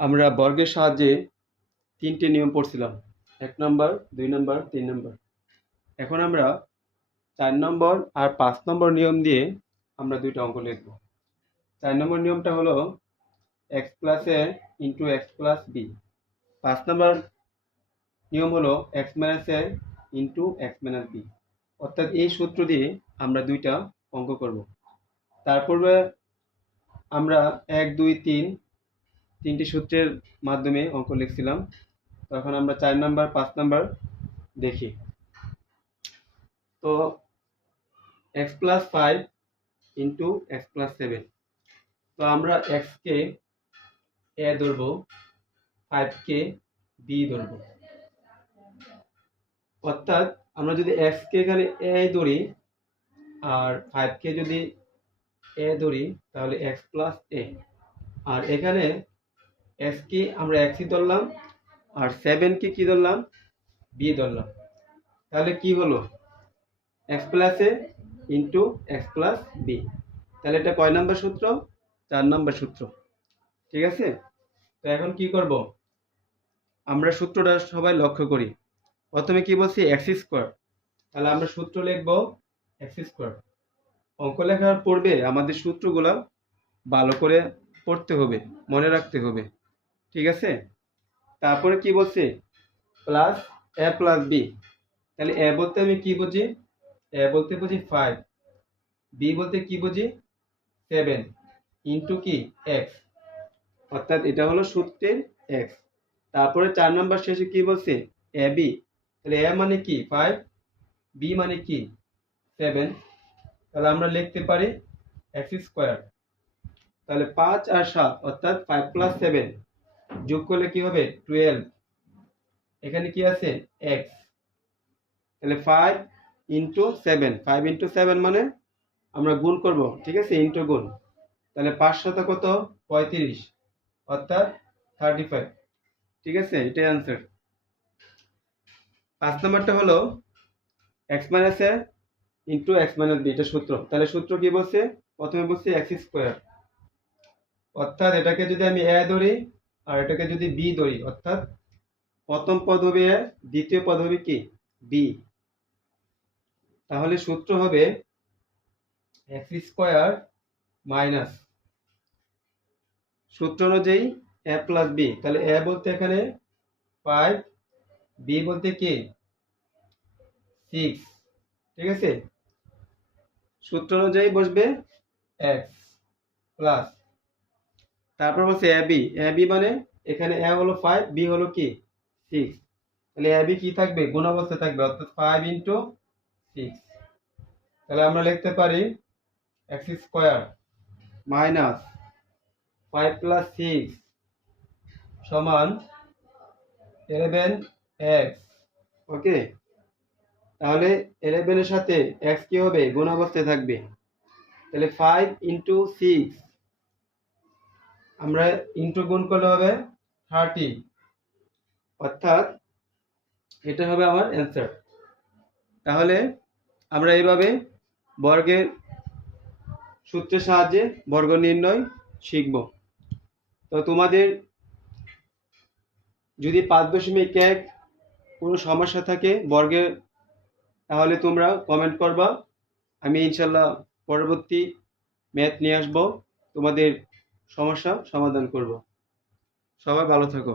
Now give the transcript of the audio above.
আমরা বর্গের সাহায্যে তিনটে নিয়ম পড়ছিলাম, 1 নম্বর, 2 নম্বর, 3 নম্বর। এখন আমরা 4 নম্বর আর 5 নম্বর নিয়ম দিয়ে আমরা দুইটা অঙ্ক লিখব। 4 নম্বর নিয়মটা হলো এক্স প্লাস এ ইন্টু এক্স প্লাস বি। 5 নম্বর নিয়ম হলো এক্স মাইনাস এ ইন্টু এক্স মাইনাস বি। অর্থাৎ এই সূত্র দিয়ে আমরা দুইটা অঙ্ক করব। তারপরে আমরা 1, 2, 3 তিনটি সূত্রের মাধ্যমে অঙ্ক লিখছিলাম। তখন আমরা 4 নাম্বার 5 নাম্বার দেখি। তো x plus 5 into x plus 7। তো আমরা x কে a ধরবো, 5 কে b ধরবো। অর্থাৎ আমরা যদি x কে এখানে a ধরি আর 5 কে যদি a ধরি তাহলে x প্লাস a। আর এখানে x কে আমরা x ই ধরলাম আর 7 কে কি ধরলাম, b ধরলাম। তাহলে কি হলো, x প্লাস এ ইন্টু এক্স প্লাস বি। তাহলে এটা কয় নাম্বার সূত্র? 4 নাম্বার সূত্র। ঠিক আছে। তো এখন কি করব, আমরা সূত্রটা সবাই লক্ষ্য করি। প্রথমে কি বলছি, এক্স স্কোয়ার। তাহলে আমরা সূত্র লিখব এক্স স্কোয়ার। অঙ্ক লেখার পূর্বে আমাদের সূত্রগুলো ভালো করে পড়তে হবে, মনে রাখতে হবে। ঠিক আছে। তারপরে কি বলছে, প্লাস এ প্লাস বি। তাহলে এ বলতে আমি কি বুঝি, এ বলতে বুঝি 5, বি বলতে কি বুঝি 7 ইন্টু কি এক্স। অর্থাৎ এটা হলো সূত্রের এক্স। তারপরে 4 নম্বর শেষে কি বলছে, এ বি। তাহলে এ মানে কি 5, বি মানে কি 7। তাহলে আমরা লিখতে পারি এক্স স্কোয়ার। তাহলে 5 আর 7 অর্থাৎ 5 প্লাস 7 যোগ করলে কি হবে 12। এখানে কি আছে এক্স। তাহলে 5 ইন্টু 7, 5 ইন্টু 7 মানে আমরা গুণ করব। ঠিক আছে, ইন্টু গুণ। তাহলে 5 শত কত 35 অর্থাৎ 35। ঠিক আছে, এটাই অ্যান্সার। 5 নম্বরটা হলো এক্স মাইনাস এ ইন্টু এক্স মাইনাস বি, এটা সূত্র। তাহলে সূত্র কি বলছে, প্রথমে বলছে এক্স স্কোয়ার। অর্থাৎ এটাকে যদি আমি এ ধরি আর এটাকে যদি বি ধরি, অর্থাৎ প্রথম পদ হবে এ, দ্বিতীয় পদ হবে কি বি। তাহলে সূত্র হবে এক্স স্কোয়ার মাইনাস সূত্র অনুযায়ী এ প্লাস বি। তাহলে এ বলতে এখানে 5, বি বলতে কি 6। ঠিক আছে, সূত্র অনুযায়ী বসবে এক্স প্লাস, তারপর বলছে এ বি। এ বি মানে এখানে এ হলো 5, বি হলো কি 6। তাহলে এ বি কি থাকবে, গুণ অবস্থায় থাকবে, অর্থাৎ 5 ইন্টু 6। তাহলে আমরা লিখতে পারি এক্স স্কোয়ার মাইনাস 5 প্লাস 6 সমান 11x। ওকে। তাহলে 11 এর সাথে x কি হবে, গুণ অবস্থায় থাকবে। তাহলে 5 ইন্টু 6 আমরা ইন্টু গুণ করলে হবে 30। অর্থাৎ এটা হবে আমার অ্যান্সার। তাহলে আমরা এইভাবে বর্গের সূত্রের সাহায্যে বর্গ নির্ণয় শিখব। তো তোমাদের যদি 5.1 কোনো সমস্যা থাকে বর্গের, তাহলে তোমরা কমেন্ট করবা। আমি ইনশাল্লাহ পরবর্তী ম্যাথ নিয়ে আসবো, তোমাদের সমস্যা সমাধান করব। সবাই ভালো থাকো।